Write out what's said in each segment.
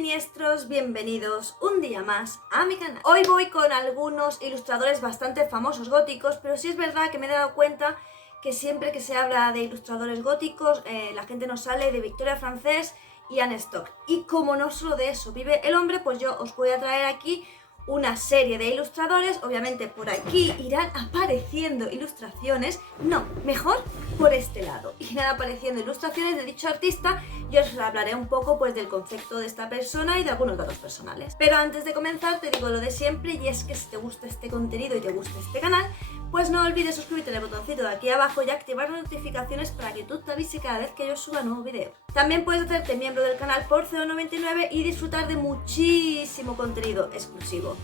siniestros, bienvenidos un día más a mi canal. Hoy voy con algunos ilustradores bastante famosos góticos, pero sí es verdad que me he dado cuenta que siempre que se habla de ilustradores góticos, la gente nos sale de Victoria Francés y Anne Stock. Y como no solo de eso vive el hombre, pues yo os voy a traer aquí una serie de ilustradores. Obviamente por aquí irán apareciendo ilustraciones, no, mejor por este lado, irán apareciendo ilustraciones de dicho artista. Yo os hablaré un poco pues del concepto de esta persona y de algunos datos personales. Pero antes de comenzar te digo lo de siempre, y es que si te gusta este contenido y te gusta este canal, pues no olvides suscribirte en el botoncito de aquí abajo y activar las notificaciones para que YouTube te avise cada vez que yo suba nuevo vídeo. También puedes hacerte miembro del canal por 0,99 y disfrutar de muchísimo contenido exclusivo.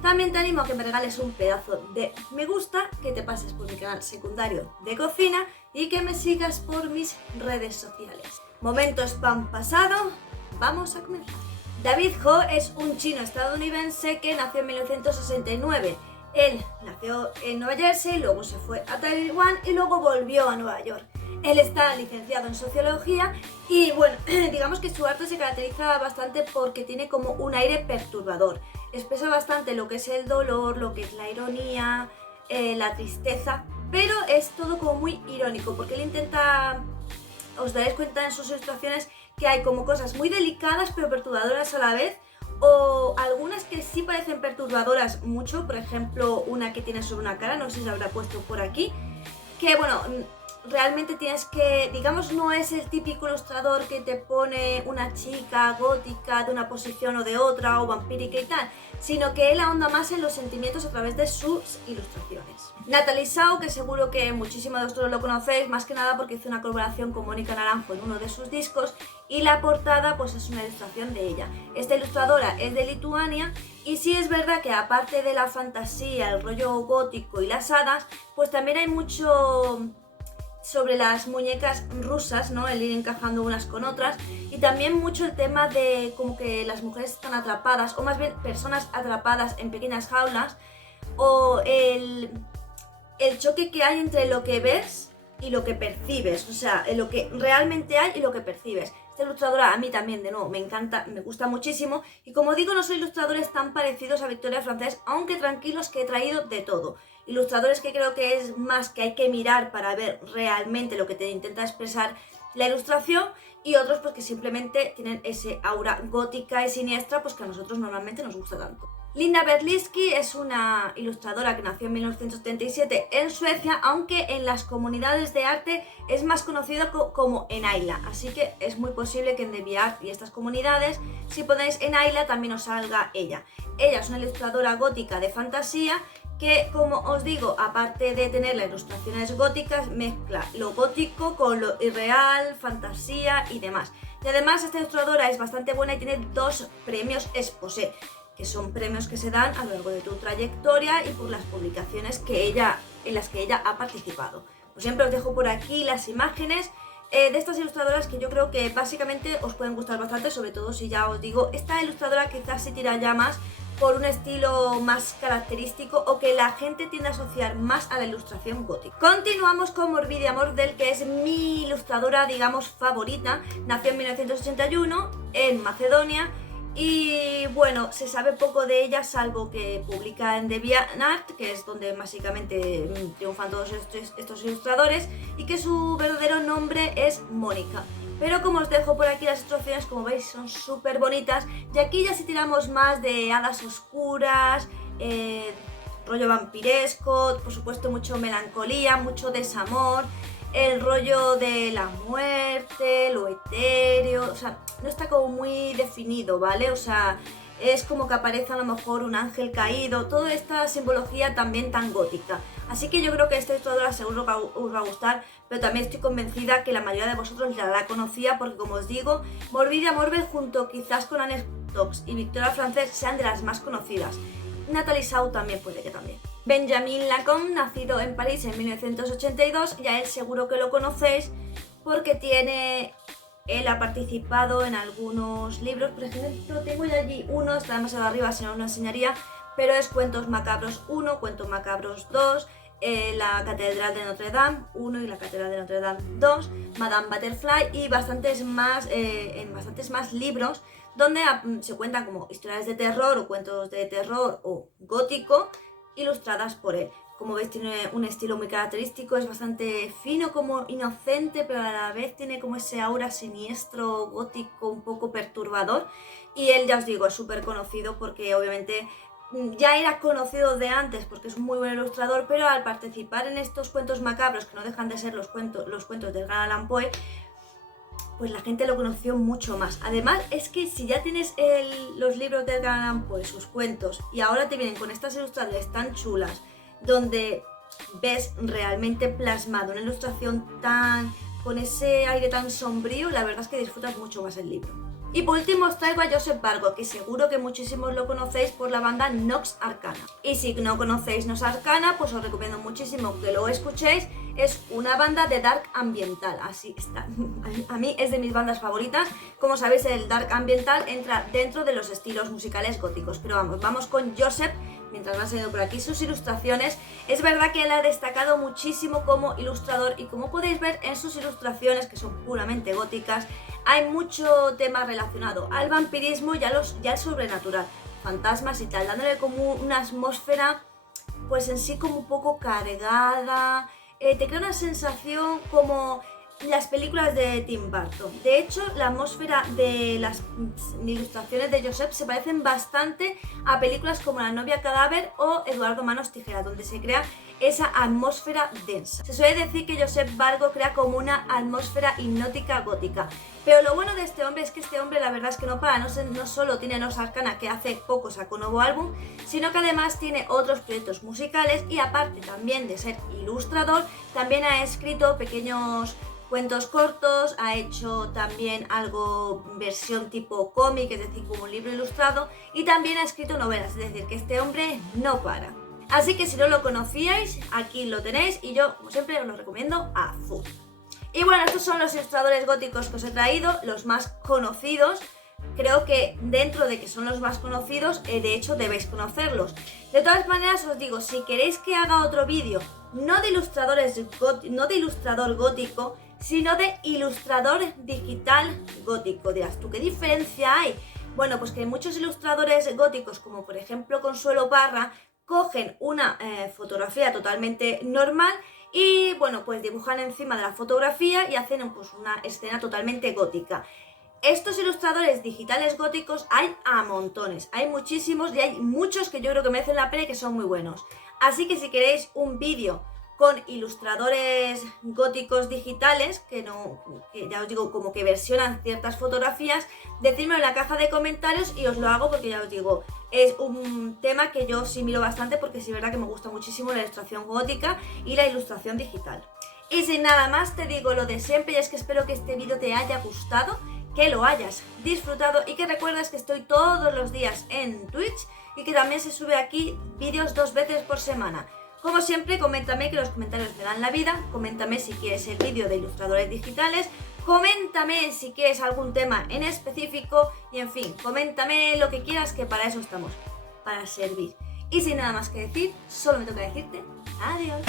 También te animo a que me regales un pedazo de me gusta, que te pases por mi canal secundario de cocina y que me sigas por mis redes sociales. Momento spam pasado, vamos a comenzar. David Ho es un chino estadounidense que nació en 1969. Él nació en Nueva Jersey, luego se fue a Taiwán y luego volvió a Nueva York. Él está licenciado en sociología y bueno, digamos que su arte se caracteriza bastante porque tiene como un aire perturbador. Expresa bastante lo que es el dolor, lo que es la ironía, la tristeza, pero es todo como muy irónico porque él intenta, os daréis cuenta en sus ilustraciones que hay como cosas muy delicadas pero perturbadoras a la vez, o algunas que sí parecen perturbadoras mucho, por ejemplo una que tiene sobre una cara, no sé si se habrá puesto por aquí, que bueno, realmente tienes que, digamos, no es el típico ilustrador que te pone una chica gótica de una posición o de otra o vampírica y tal, sino que él ahonda más en los sentimientos a través de sus ilustraciones. Natalie Sau, que seguro que muchísimos de vosotros lo conocéis, más que nada porque hizo una colaboración con Mónica Naranjo en uno de sus discos y la portada pues es una ilustración de ella. Esta ilustradora es de Lituania y sí es verdad que aparte de la fantasía, el rollo gótico y las hadas, pues también hay mucho sobre las muñecas rusas, ¿no? El ir encajando unas con otras, y también mucho el tema de como que las mujeres están atrapadas, o más bien personas atrapadas en pequeñas jaulas, o el choque que hay entre lo que ves y lo que percibes, o sea, lo que realmente hay y lo que percibes. Esta ilustradora a mí también, de nuevo, me encanta, me gusta muchísimo, y como digo, no son ilustradores tan parecidos a Victoria Francés, aunque tranquilos, que he traído de todo. Ilustradores que creo que es más que hay que mirar para ver realmente lo que te intenta expresar la ilustración, y otros pues que simplemente tienen ese aura gótica y siniestra pues que a nosotros normalmente nos gusta tanto. Linda Berlinsky es una ilustradora que nació en 1977 en Suecia, aunque en las comunidades de arte es más conocida como Enaila, así que es muy posible que en DeviantArt y estas comunidades, si ponéis Enaila, también os salga ella. Ella es una ilustradora gótica de fantasía que, como os digo, aparte de tener las ilustraciones góticas, mezcla lo gótico con lo irreal, fantasía y demás. Y además esta ilustradora es bastante buena y tiene 2 premios Exposé, que son premios que se dan a lo largo de tu trayectoria y por las publicaciones en las que ella ha participado. Pues siempre os dejo por aquí las imágenes de estas ilustradoras que yo creo que básicamente os pueden gustar bastante, sobre todo si ya os digo, esta ilustradora quizás se tira ya más por un estilo más característico o que la gente tiende a asociar más a la ilustración gótica. Continuamos con Morvidia Mordel, que es mi ilustradora, digamos, favorita. Nació en 1981 en Macedonia y bueno, se sabe poco de ella salvo que publica en DeviantArt, que es donde básicamente triunfan todos estos ilustradores, y que su verdadero nombre es Mónica. Pero como os dejo por aquí las ilustraciones, como veis son súper bonitas, y aquí ya si tiramos más de hadas oscuras, rollo vampiresco, por supuesto mucho melancolía, mucho desamor, el rollo de la muerte, lo etéreo, o sea, no está como muy definido, ¿vale? O sea, es como que aparece a lo mejor un ángel caído, toda esta simbología también tan gótica. Así que yo creo que esta ilustradora seguro que os va a gustar, pero también estoy convencida que la mayoría de vosotros ya la conocía porque, como os digo, Morvidia Mordel junto quizás con Anne Stock y Victoria Francés sean de las más conocidas. Natalie Sau también puede que también. Benjamin Lacombe, nacido en París en 1982, ya él seguro que lo conocéis porque él ha participado en algunos libros. Por ejemplo, tengo yo allí uno, está demasiado arriba, si no os lo enseñaría, pero es Cuentos Macabros 1, Cuentos Macabros 2, la Catedral de Notre Dame 1 y la Catedral de Notre Dame 2, Madame Butterfly y bastantes más, en bastantes más libros donde se cuentan como historias de terror o cuentos de terror o gótico ilustradas por él. Como veis, tiene un estilo muy característico, es bastante fino, como inocente, pero a la vez tiene como ese aura siniestro, gótico, un poco perturbador. Y él, ya os digo, es súper conocido porque obviamente ya era conocido de antes porque es un muy buen ilustrador, pero al participar en estos cuentos macabros, que no dejan de ser los cuentos de Edgar Allan Poe, pues la gente lo conoció mucho más. Además, es que si ya tienes los libros de Edgar Allan Poe, sus cuentos, y ahora te vienen con estas ilustraciones tan chulas, donde ves realmente plasmado una ilustración con ese aire tan sombrío, la verdad es que disfrutas mucho más el libro. Y por último os traigo a Joseph Bargo, que seguro que muchísimos lo conocéis por la banda Nox Arcana. Y si no conocéis Nox Arcana, pues os recomiendo muchísimo que lo escuchéis. Es una banda de dark ambiental, así está. A mí es de mis bandas favoritas. Como sabéis, el dark ambiental entra dentro de los estilos musicales góticos. Pero vamos con Joseph, mientras va saliendo por aquí sus ilustraciones. Es verdad que él ha destacado muchísimo como ilustrador y como podéis ver en sus ilustraciones, que son puramente góticas, hay mucho tema relacionado al vampirismo y al sobrenatural, fantasmas y tal, dándole como una atmósfera pues en sí como un poco cargada, te crea una sensación como las películas de Tim Burton. De hecho, la atmósfera de las ilustraciones de Joseph se parecen bastante a películas como La novia cadáver o Eduardo Manos Tijeras, donde se crea esa atmósfera densa. Se suele decir que Joseph Bargo crea como una atmósfera hipnótica gótica. Pero lo bueno de este hombre es que este hombre, la verdad es que no para, no solo tiene Nox Arcana, que hace poco sacó un nuevo álbum, sino que además tiene otros proyectos musicales y aparte también de ser ilustrador, también ha escrito pequeños cuentos cortos, ha hecho también algo versión tipo cómic, es decir, como un libro ilustrado, y también ha escrito novelas, es decir, que este hombre no para. Así que si no lo conocíais, aquí lo tenéis y yo, como siempre, os lo recomiendo a full. Y bueno, estos son los ilustradores góticos que os he traído, los más conocidos. Creo que dentro de que son los más conocidos, de hecho debéis conocerlos. De todas maneras os digo, si queréis que haga otro vídeo, no de ilustrador gótico, sino de ilustrador digital gótico. Dirás, ¿tú qué diferencia hay? Bueno, pues que muchos ilustradores góticos, como por ejemplo Consuelo Parra, cogen una fotografía totalmente normal y bueno, pues dibujan encima de la fotografía y hacen pues una escena totalmente gótica. Estos ilustradores digitales góticos hay a montones, hay muchísimos y hay muchos que yo creo que merecen la pena y que son muy buenos. Así que si queréis un vídeo con ilustradores góticos digitales, que ya os digo, como que versionan ciertas fotografías, decídmelo en la caja de comentarios y os lo hago porque ya os digo, es un tema que yo sí miro bastante porque sí es verdad que me gusta muchísimo la ilustración gótica y la ilustración digital. Y sin nada más te digo lo de siempre y es que espero que este vídeo te haya gustado, que lo hayas disfrutado y que recuerdes que estoy todos los días en Twitch y que también se sube aquí vídeos 2 veces por semana. Como siempre, coméntame, que los comentarios me dan la vida, coméntame si quieres el vídeo de ilustradores digitales, coméntame si quieres algún tema en específico y en fin, coméntame lo que quieras, que para eso estamos, para servir. Y sin nada más que decir, solo me toca decirte adiós.